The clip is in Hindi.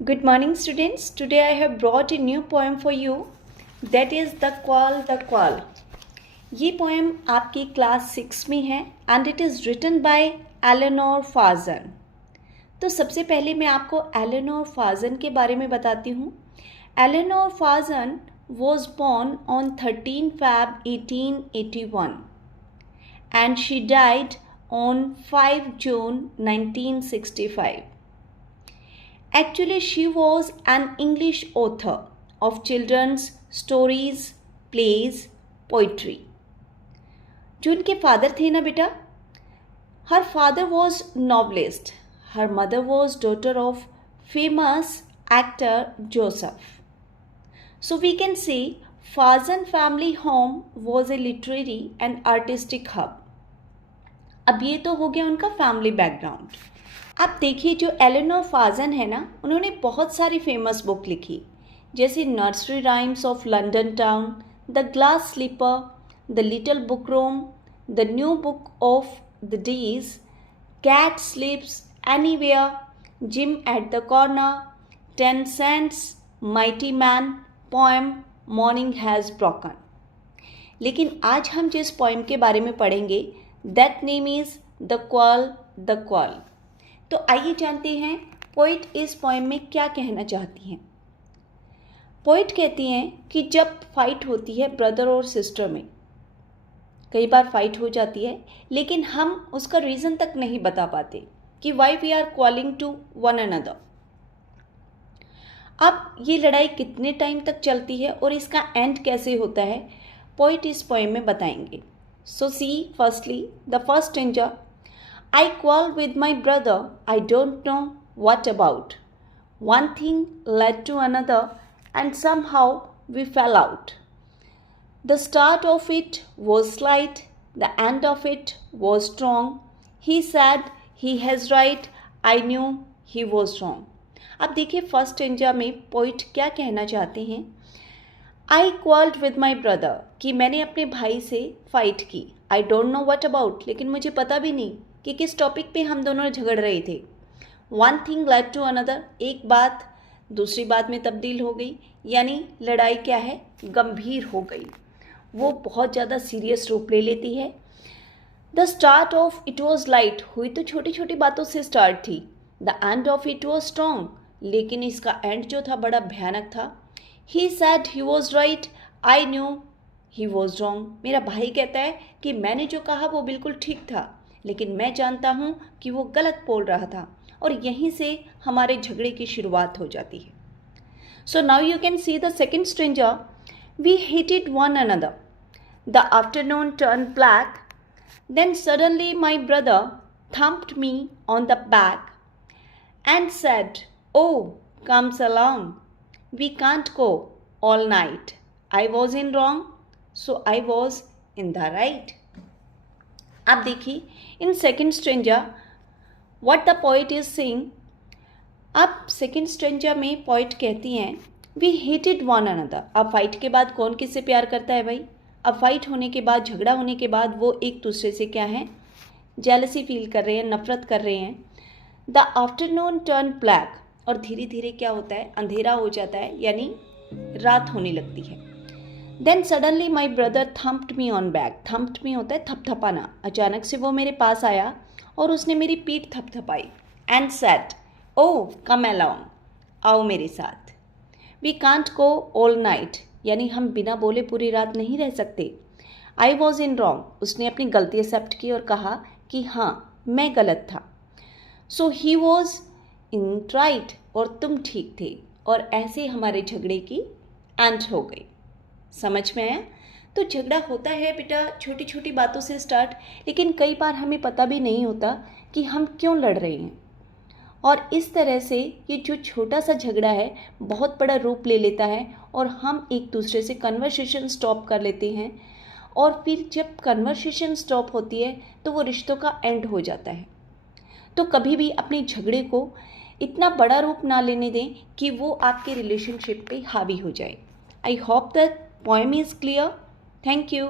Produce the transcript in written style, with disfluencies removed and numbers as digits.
Good morning, students. Today I have brought a new poem for you. That is The Qual, The Qual. ये पोएम आपकी क्लास 6 में है and it is written by Eleanor Farjeon. तो सबसे पहले मैं आपको एलेनोर फाजन के बारे में बताती हूँ. Eleanor Farjeon was born on 13 Feb 1881 and she died on 5 June 1965. Actually, she was an English author of children's stories, plays, poetry. जो उनके फादर थे ना बेटा, her father was novelist. Her mother was daughter of famous actor Joseph. So we can say Fazan family home was a literary and artistic hub. अब ये तो हो गया उनका फैमिली बैकग्राउंड. अब देखिए जो एलेनोर फाजन है ना, उन्होंने बहुत सारी फेमस बुक लिखी, जैसे nursery rhymes of London town, the glass slipper, the little book room, the new book of the days, cat sleeps anywhere, Jim at the corner, 10 cents, mighty man, poem morning has broken. लेकिन आज हम जिस पोएम के बारे में पढ़ेंगे, that name is the quarrel, the quarrel. तो आइए जानते हैं पोइट इस पोएम में क्या कहना चाहती हैं. पोइट कहती हैं कि जब फाइट होती है ब्रदर और सिस्टर में, कई बार फाइट हो जाती है, लेकिन हम उसका रीज़न तक नहीं बता पाते कि why we are quarrelling to one another. अब ये लड़ाई कितने टाइम तक चलती है और इसका एंड कैसे होता है, पोइट इस पोएम में बताएंगे. So see firstly the first stanza. I quarreled with my brother, I don't know what about. One thing led to another and somehow we fell out. The start of it was slight, the end of it was strong. He said he has right, I knew he was wrong. अब देखिए फर्स्ट स्टेंजा में पोइट क्या कहना चाहते हैं. I quarreled with my brother, कि मैंने अपने भाई से फाइट की. I don't know what about, लेकिन मुझे पता भी नहीं कि किस टॉपिक पे हम दोनों झगड़ रहे थे. One thing led to another, एक बात दूसरी बात में तब्दील हो गई, यानी लड़ाई क्या है, गंभीर हो गई, वो बहुत ज़्यादा सीरियस रूप ले लेती है. The start of it was light, हुई तो छोटी छोटी बातों से स्टार्ट थी. The end of it was strong, लेकिन इसका एंड जो था बड़ा भयानक था. He said he was right, I knew he was wrong. मेरा भाई कहता है कि मैंने जो कहा वो बिल्कुल ठीक था, लेकिन मैं जानता हूँ कि वो गलत बोल रहा था, और यहीं से हमारे झगड़े की शुरुआत हो जाती है. So now you can see the second stranger. We hated one another. The afternoon turn black. Then suddenly my brother thumped me on the back and said, oh comes along, we can't go all night. I was in wrong, so I was in the right. अब देखिए in second stanza what the poet is saying. अब सेकेंड स्ट्रेंजा में पोइट कहती हैं वी हेटेड वन अनदर. अब फाइट के बाद कौन किससे प्यार करता है भाई. अब फाइट होने के बाद, झगड़ा होने के बाद वो एक दूसरे से क्या है, जेलसी फील कर रहे हैं, नफरत कर रहे हैं. द आफ्टरनून टर्न ब्लैक, और धीरे धीरे क्या होता है, अंधेरा हो जाता है, यानी रात होने लगती है. Then suddenly my brother thumped me on back. Thumped me होता है थपथपाना. अचानक से वो मेरे पास आया और उसने मेरी पीठ थपथपाई. And said, oh come along, आओ मेरे साथ. We can't go all night, यानी हम बिना बोले पूरी रात नहीं रह सकते. आई वॉज इन रॉन्ग, उसने अपनी गलती एक्सेप्ट की और कहा कि हाँ मैं गलत था. सो ही वॉज इन राइट, और तुम ठीक थे. और ऐसे हमारे झगड़े की एंड हो गई. समझ में आया. तो झगड़ा होता है बेटा छोटी छोटी बातों से स्टार्ट, लेकिन कई बार हमें पता भी नहीं होता कि हम क्यों लड़ रहे हैं, और इस तरह से ये जो छोटा सा झगड़ा है बहुत बड़ा रूप ले लेता है, और हम एक दूसरे से कन्वर्सेशन स्टॉप कर लेते हैं, और फिर जब कन्वर्सेशन स्टॉप होती है तो वो रिश्तों का एंड हो जाता है. तो कभी भी अपने झगड़े को इतना बड़ा रूप ना लेने दें कि वो आपके रिलेशनशिप पे हावी हो जाए. I hope that poem is clear. Thank you.